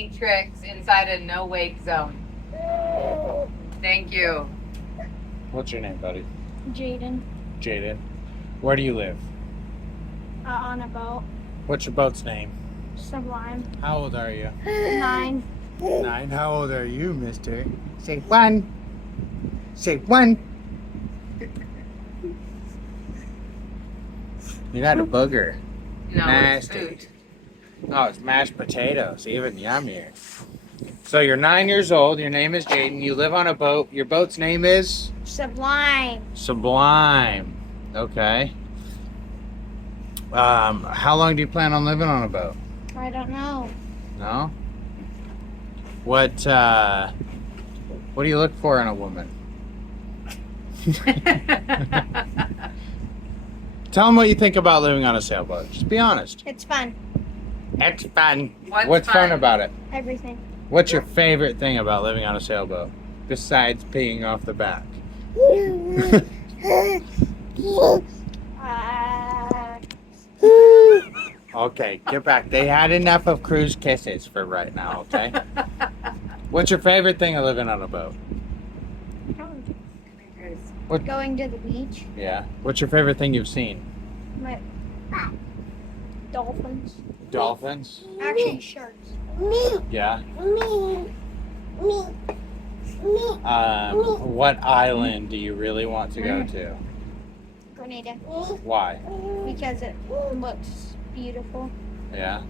any tricks inside a no-wake zone. Thank you. What's your name, buddy? Jaden. Jaden. Where do you live? On a boat. What's your boat's name? Sublime. How old are you? 9. 9. How old are you, mister? Say 1. Say 1. You're not a booger. No, it's Nasty. food. Oh, it's mashed potatoes. Even yummier. So you're 9 years old. Your name is Jaden. You live on a boat. Your boat's name is? Sublime. Sublime. Okay. How long do you plan on living on a boat? I don't know. No? What do you look for in a woman? Tell them what you think about living on a sailboat. Just be honest. It's fun. It's fun. What's fun fun? about it? Everything. What's your favorite thing about living on a sailboat? Besides peeing off the back. Okay, get back. They had enough of cruise kisses for right now, okay? What's your favorite thing of living on a boat? What? Going to the beach. Yeah. What's your favorite thing you've seen? My dolphins. Dolphins? Actually, sharks. Yeah. What island do you really want to go to? Grenada. Why? Because it looks beautiful. Yeah.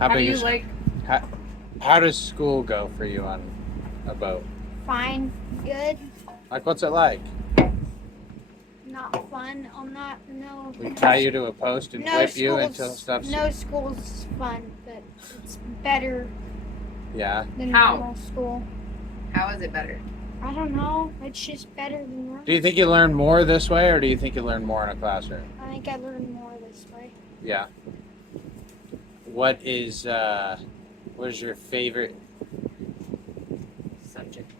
How do you is like? how does school go for you on a boat? Fine. Good. Like, what's it like? Not fun. I'm not. No. We tie you to a post and No whip you school's- until stuff's... No school's fun, but it's better Yeah. than How? normal school. How is it better? I don't know. It's just better than normal. Do you think you learn more this way, or do you think you learn more in a classroom? I think I learned more this way. Yeah. What is your favorite subject?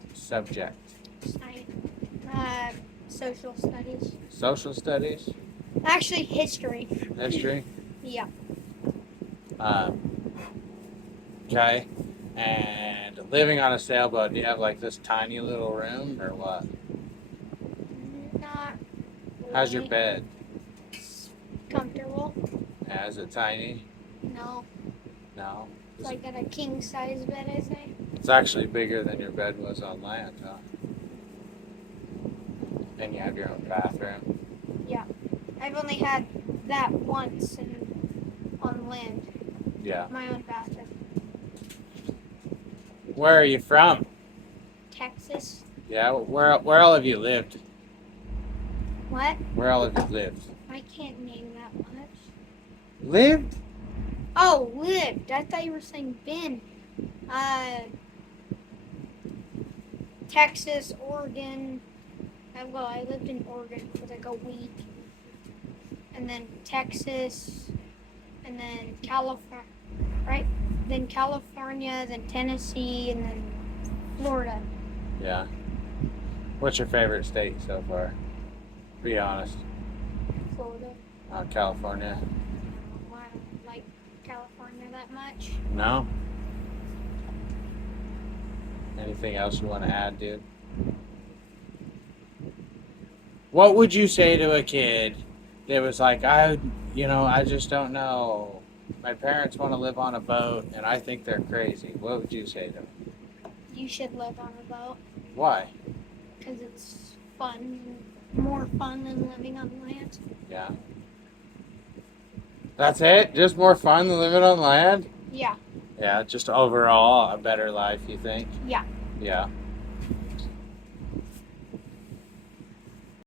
Social studies. Social studies? Actually, history. History? Yeah. Okay. And living on a sailboat, do you have like this tiny little room or what? Not. How's your really. bed? It's comfortable. Yeah, is it tiny? No. No. It's like at a king size bed, I say. It's actually bigger than your bed was on land, huh? And you have your own bathroom. I've only had that once on land. Yeah. My own bathroom. Where are you from? Texas. Yeah, where all have you lived? What? Where all have you lived? I can't name that much. Lived? Oh, lived. I thought you were saying been. Texas, Oregon. Well, I lived in Oregon for like a week. And then Texas. And then California. Right? Then California, then Tennessee, and then Florida. Yeah. What's your favorite state so far? Be honest. Florida. California. I don't like California that much. No? Anything else you want to add, dude? What would you say to a kid that was like, I just don't know. My parents want to live on a boat, and I think they're crazy. What would you say to them? You should live on a boat Why? because it's fun, more fun than living on land. Yeah. That's it? Just more fun than living on land? Yeah. Yeah, just overall a better life, you think? Yeah. Yeah.